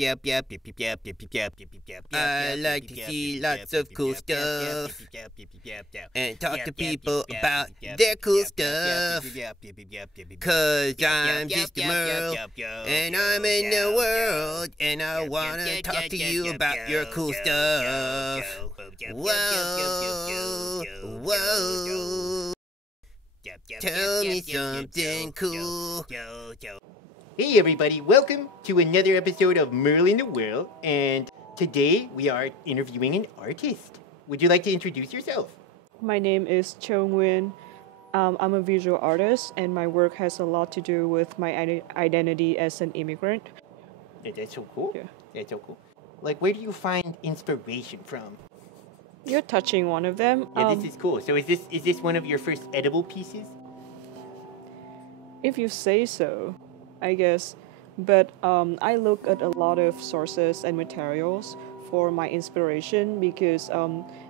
I like to see lots of cool stuff and talk to people about their cool stuff. Cause I'm just a Merle and I'm in the world and I wanna talk to you about your cool stuff. Whoa, whoa. Tell me something cool. Hey everybody, welcome to another episode of Merle in the World, and today we are interviewing an artist. Would you like to introduce yourself? My name is Chau Nguyen. I'm a visual artist, and my work has a lot to do with my identity as an immigrant. Yeah, that's so cool. Yeah. That's so cool. Like, where do you find inspiration from? You're touching one of them. Yeah, this is cool. So is this one of your first edible pieces? If you say so, I guess. But I look at a lot of sources and materials for my inspiration because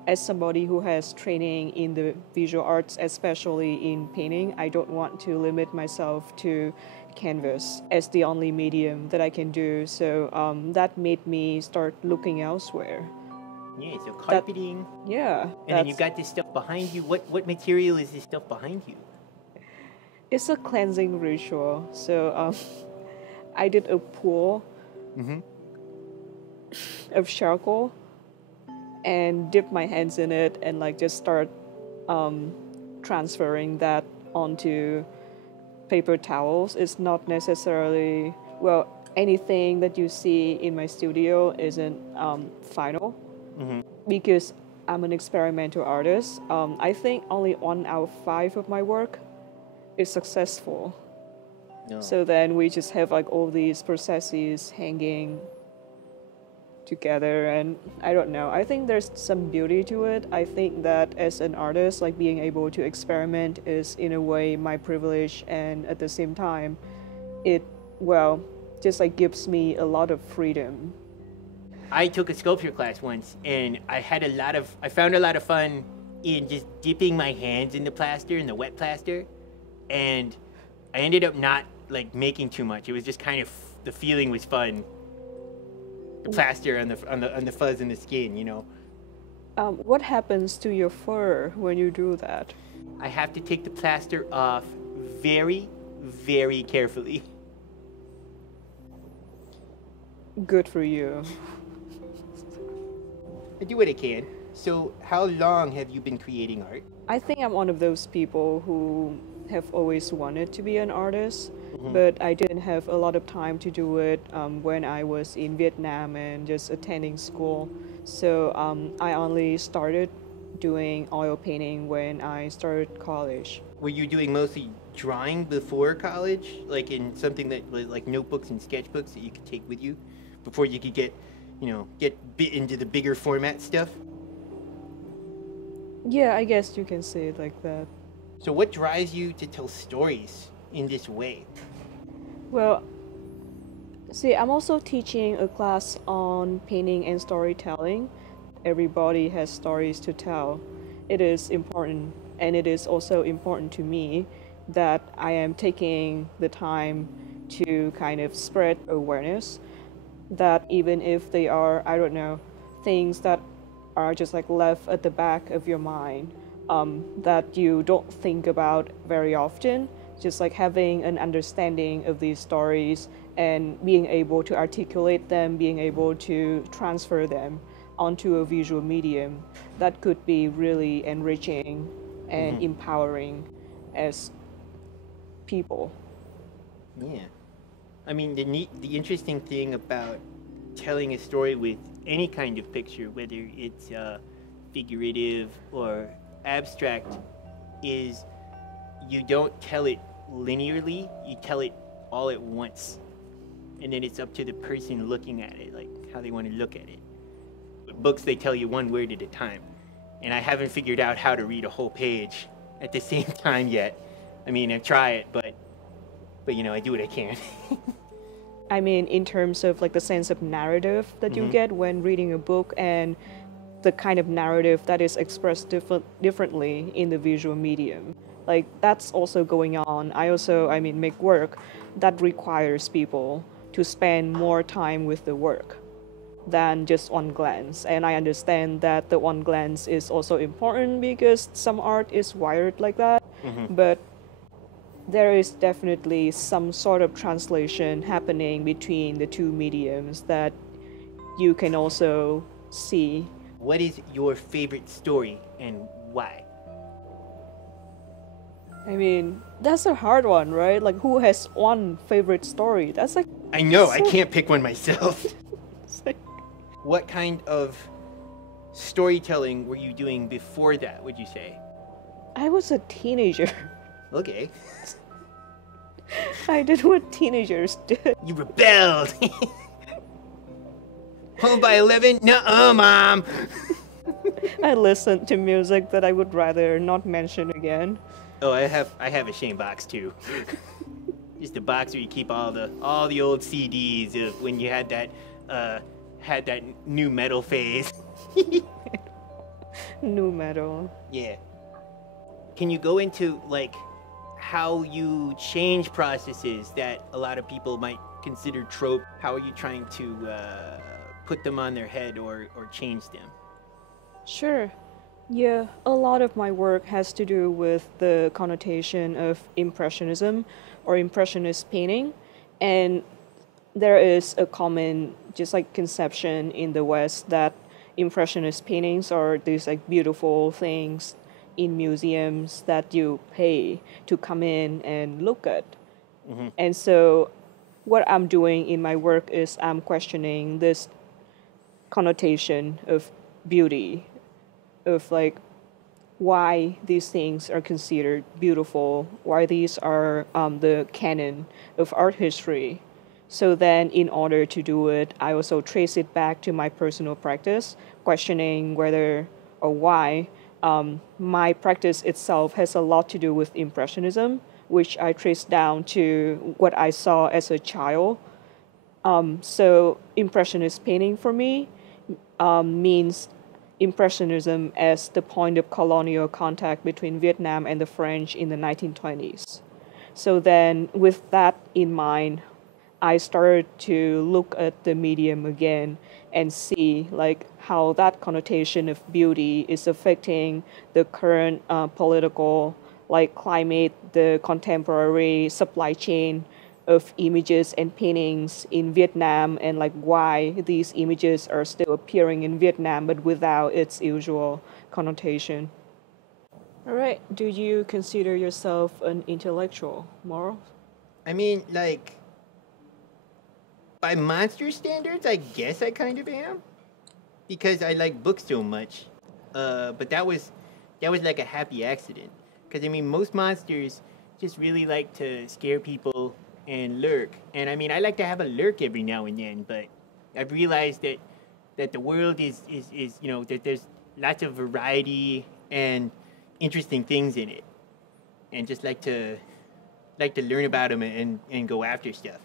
as somebody who has training in the visual arts, especially in painting, I don't want to limit myself to canvas as the only medium that I can do. So that made me start looking elsewhere. Yeah, so carpeting. Yeah. And then you got this stuff behind you. What material is this stuff behind you? It's a cleansing ritual. So I did a pool of charcoal and dip my hands in it and like just start transferring that onto paper towels. It's not necessarily, well, anything that you see in my studio isn't final because I'm an experimental artist. I think only 1 out of 5 of my work is successful. No. So then we just have like all these processes hanging together, and I don't know. I think there's some beauty to it. I think that as an artist, like being able to experiment is in a way my privilege, and at the same time, it, well, just like gives me a lot of freedom. I took a sculpture class once, and I found a lot of fun in just dipping my hands in the plaster, in the wet plaster, and I ended up not like making too much. It was just kind of, the feeling was fun. The plaster on the fuzz in the skin, you know. What happens to your fur when you do that? I have to take the plaster off very, very carefully. Good for you. I do what I can. So, how long have you been creating art? I think I'm one of those people who have always wanted to be an artist, but I didn't have a lot of time to do it when I was in Vietnam and just attending school. So I only started doing oil painting when I started college. Were you doing mostly drawing before college? Like in something that was like notebooks and sketchbooks that you could take with you before you could get bit into the bigger format stuff? Yeah, I guess you can say it like that. So what drives you to tell stories in this way? Well, see, I'm also teaching a class on painting and storytelling. Everybody has stories to tell. It is important, and it is also important to me that I am taking the time to kind of spread awareness that even if they are, I don't know, things that are just like left at the back of your mind, that you don't think about very often, just like having an understanding of these stories and being able to articulate them, being able to transfer them onto a visual medium, that could be really enriching and empowering as people. Yeah. I mean, the interesting thing about telling a story with any kind of picture, whether it's figurative or abstract, is you don't tell it linearly, you tell it all at once. And then it's up to the person looking at it, like how they want to look at it. With books, they tell you one word at a time. And I haven't figured out how to read a whole page at the same time yet. I mean, I try it, but you know, I do what I can. I mean, in terms of like the sense of narrative that you get when reading a book and the kind of narrative that is expressed differently in the visual medium. Like, that's also going on. I mean, make work that requires people to spend more time with the work than just one glance. And I understand that the one glance is also important because some art is wired like that, but there is definitely some sort of translation happening between the two mediums that you can also see. What is your favorite story and why? I mean, that's a hard one, right? Like, who has one favorite story? That's like... I know, I can't pick one myself. It's like, What kind of storytelling were you doing before that, would you say? I was a teenager. Okay. I did what teenagers did. You rebelled! Home by 11? Nuh-uh, Mom! I listened to music that I would rather not mention again. Oh, I have a shame box too. Just a box where you keep all the old CDs of when you had that new metal phase. New metal. Yeah. Can you go into like how you change processes that a lot of people might consider trope? How are you trying to put them on their head or change them? Sure. Yeah, a lot of my work has to do with the connotation of Impressionism or Impressionist painting. And there is a common, just like conception in the West that Impressionist paintings are these like beautiful things in museums that you pay to come in and look at. And so what I'm doing in my work is I'm questioning this connotation of beauty, of like why these things are considered beautiful, why these are the canon of art history. So then in order to do it, I also trace it back to my personal practice, questioning whether or why my practice itself has a lot to do with Impressionism, which I trace down to what I saw as a child. So Impressionist painting for me means Impressionism as the point of colonial contact between Vietnam and the French in the 1920s. So then, with that in mind, I started to look at the medium again and see like how that connotation of beauty is affecting the current political like climate, the contemporary supply chain of images and paintings in Vietnam, and like why these images are still appearing in Vietnam but without its usual connotation. All right, do you consider yourself an intellectual, Morals? I mean, like, by monster standards, I guess I kind of am, because I like books so much. But that was like a happy accident, because I mean, most monsters just really like to scare people and lurk. And I mean, I like to have a lurk every now and then, but I've realized that the world is you know, that there's lots of variety and interesting things in it, and just like to learn about them and go after stuff,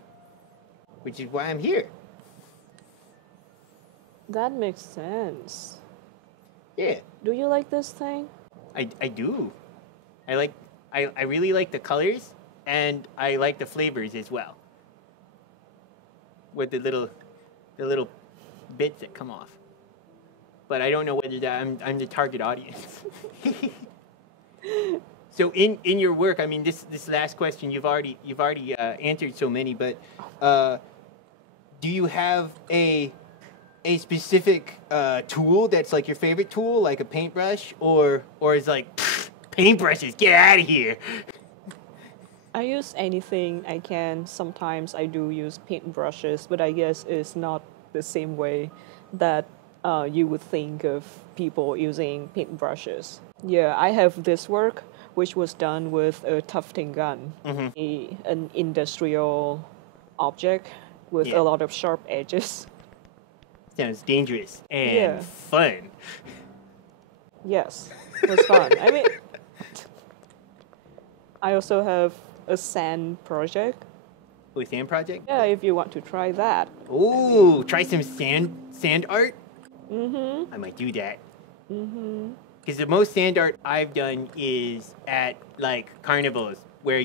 which is why I'm here. That makes sense. Yeah. Do you like this thing? I do. I really like the colors, and I like the flavors as well. With the little bits that come off. But I don't know whether that I'm the target audience. So in your work, I mean, this last question you've already answered so many, but do you have a specific tool that's like your favorite tool, like a paintbrush, or is like paintbrushes, get out of here? I use anything I can. Sometimes I do use paintbrushes, but I guess it's not the same way that you would think of people using paintbrushes. Yeah, I have this work which was done with a tufting gun, an industrial object with a lot of sharp edges. Sounds dangerous and fun. Yes, it was fun. I mean, I also have a sand project. Oh, a sand project? Yeah, if you want to try that. Ooh, try some sand art? Mm-hmm. I might do that. Mm-hmm. Because the most sand art I've done is at like carnivals, where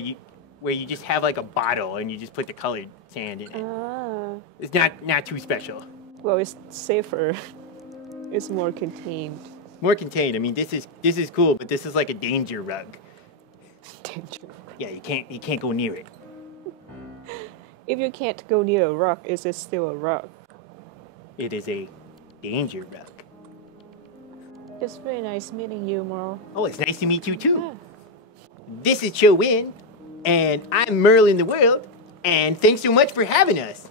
where you just have like a bottle and you just put the colored sand in it. It's not too special. Well, it's safer. It's more contained. More contained. I mean, this is cool, but this is like a danger rug. Danger. Yeah, you can't go near it. If you can't go near a rock, is it still a rock? It is a danger rug. It's very nice meeting you, Merle. Oh, it's nice to meet you too. Yeah. This is Chau Nguyen, and I'm Merle in the world, and thanks so much for having us.